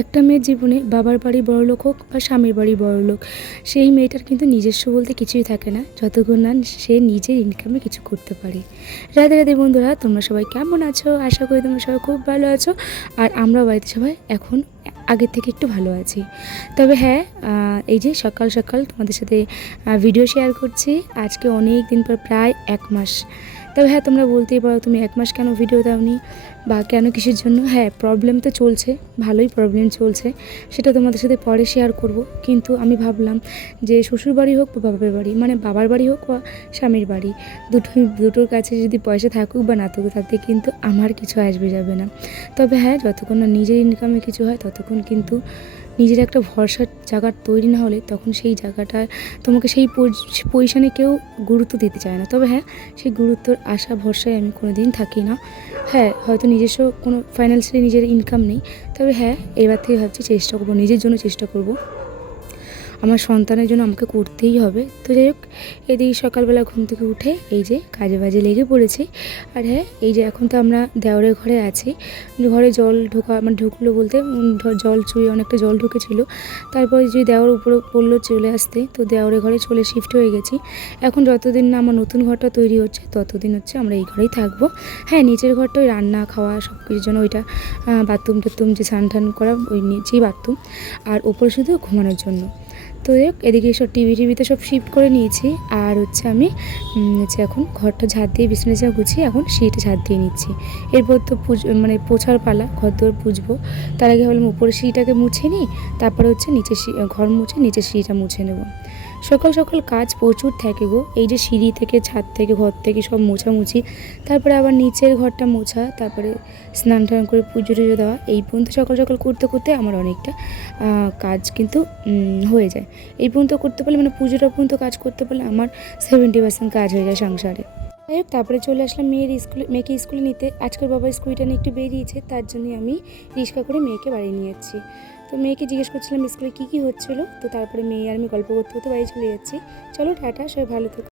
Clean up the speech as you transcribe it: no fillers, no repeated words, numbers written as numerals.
একটা মেয়ের জীবনে বাবার বাড়ি বড়লোক হোক বা স্বামীর বাড়ি বড়লোক, সেই মেয়েটার কিন্তু নিজস্ব বলতে কিছুই থাকে না যতক্ষণ না সে নিজের ইনকামে কিছু করতে পারে। রাধে রাধে বন্ধুরা, তোমরা সবাই কেমন আছো? আশা করি তোমরা সবাই খুব ভালো আছো। আর আমরা বাড়িতে সবাই এখন আগের থেকে একটু ভালো আছি। তবে হ্যাঁ, এই যে সকাল সকাল তোমাদের সাথে ভিডিও শেয়ার করছি। আজকে অনেক দিন পর, প্রায় 1 মাস। তবে হ্যাঁ, তোমরা বলতেই পারো তুমি 1 মাস কেন ভিডিও দাওনি বা কেন, কিসের জন্য। হ্যাঁ, প্রবলেম তো চলছে, ভালোই প্রবলেম চলছে, সেটা তোমাদের সাথে পরে শেয়ার করব। কিন্তু আমি ভাবলাম যে শ্বশুর বাড়ি হোক বা বাবার বাড়ি, মানে বাবার বাড়ি হোক বা স্বামীর বাড়ি, দুটোর কাছে যদি পয়সা থাকুক বা না থাকুক, তাতে কিন্তু আমার কিছু আসবে যাবে না। তবে হ্যাঁ, যতক্ষণ না নিজের ইনকামে কিছু হয় ততক্ষণ কিন্তু নিজের একটা ভরসার জায়গা তৈরি না হলে তখন সেই জায়গাটা তোমাকে সেই পজিশনে কেউ গুরুত্ব দিতে চায় না। তবে হ্যাঁ, সেই গুরুত্বর আশা ভরসায় আমি কোনো দিন থাকি না। হ্যাঁ, হয়তো নিজস্ব কোনো ফাইন্যান্সিয়ালি নিজের ইনকাম নেই, তবে হ্যাঁ, এবার থেকে ভাবছি চেষ্টা করবো, নিজের জন্য চেষ্টা করব, আমার সন্তানের জন্য আমাকে করতেই হবে। তো যাই হোক, এদিকে সকালবেলা ঘুম থেকে উঠে এই যে কাজে বাজে লেগে পড়েছি। আর হ্যাঁ, এই যে এখন তো আমরা দেওরের ঘরে আছি, ঘরে জল ঢোকা মানে ঢুকলো বলতে জল চুয়ে অনেকটা জল ঢুকেছিল। তারপরে যে দেওয়ার উপরে পড়লো চলে আসতে, তো দেওরের ঘরে চলে শিফট হয়ে গেছি। এখন যতদিন না আমার নতুন ঘরটা তৈরি হচ্ছে ততদিন হচ্ছে আমরা এই ঘরেই থাকবো। হ্যাঁ, নিচের ঘরটা ওই রান্না খাওয়া সব কিছুর জন্য, ওইটা বাথরুম টাথরুম যে স্নান টান করা ওই নিচেই বাথরুম, আর ওপরে শুধু ঘুমানোর জন্য। তো এদিকে সব টিভিতে সব শিফট করে নিয়েছি। আর হচ্ছে আমি হচ্ছে এখন ঘরটা ঝাড় দিয়ে বিছানা গুছিয়ে এখন সিঁড়িটা ঝাড় দিয়ে নিচ্ছি। এরপর তো মানে পোছার পালা, ঘর দোর পুছবো। তার আগে ভাবলাম উপরের সিঁড়িটাকে মুছে নিই, তারপরে হচ্ছে নিচের ঘর মুছে নিচের সিঁড়িটা মুছে নেব। সকাল সকাল কাজ প্রচুর থাকে গো, এই যে সিঁড়ি থেকে ছাদ থেকে ঘর থেকে সব মোছামুছি, তারপরে আবার নিচের ঘরটা মোছা, তারপরে স্নান টান করে পুজো টুজো দেওয়া, এই পর্যন্ত সকাল সকাল করতে করতে আমার অনেকটা কাজ কিন্তু হয়ে যায়। এই পর্যন্ত করতে পারলে, মানে পুজোটা পর্যন্ত কাজ করতে পারলে আমার 70% কাজ হয়ে যায় সংসারে। যাই হোক, তারপরে চলে আসলাম মেয়েকে স্কুলে নিতে। আজকের বাবা স্কুলটা নিয়ে একটু বেরিয়েছে, তার জন্যই আমি রিক্সা করে মেয়েকে বাড়ি নিয়ে যাচ্ছি। তো মেয়েকে জিজ্ঞেস করছিলাম স্কুলে কী কী হচ্ছিলো, তো তারপরে মেয়ে আর আমি গল্প করতে করতে বাড়ি চলে যাচ্ছি। চলো টাটা, সবাই ভালো থেকো।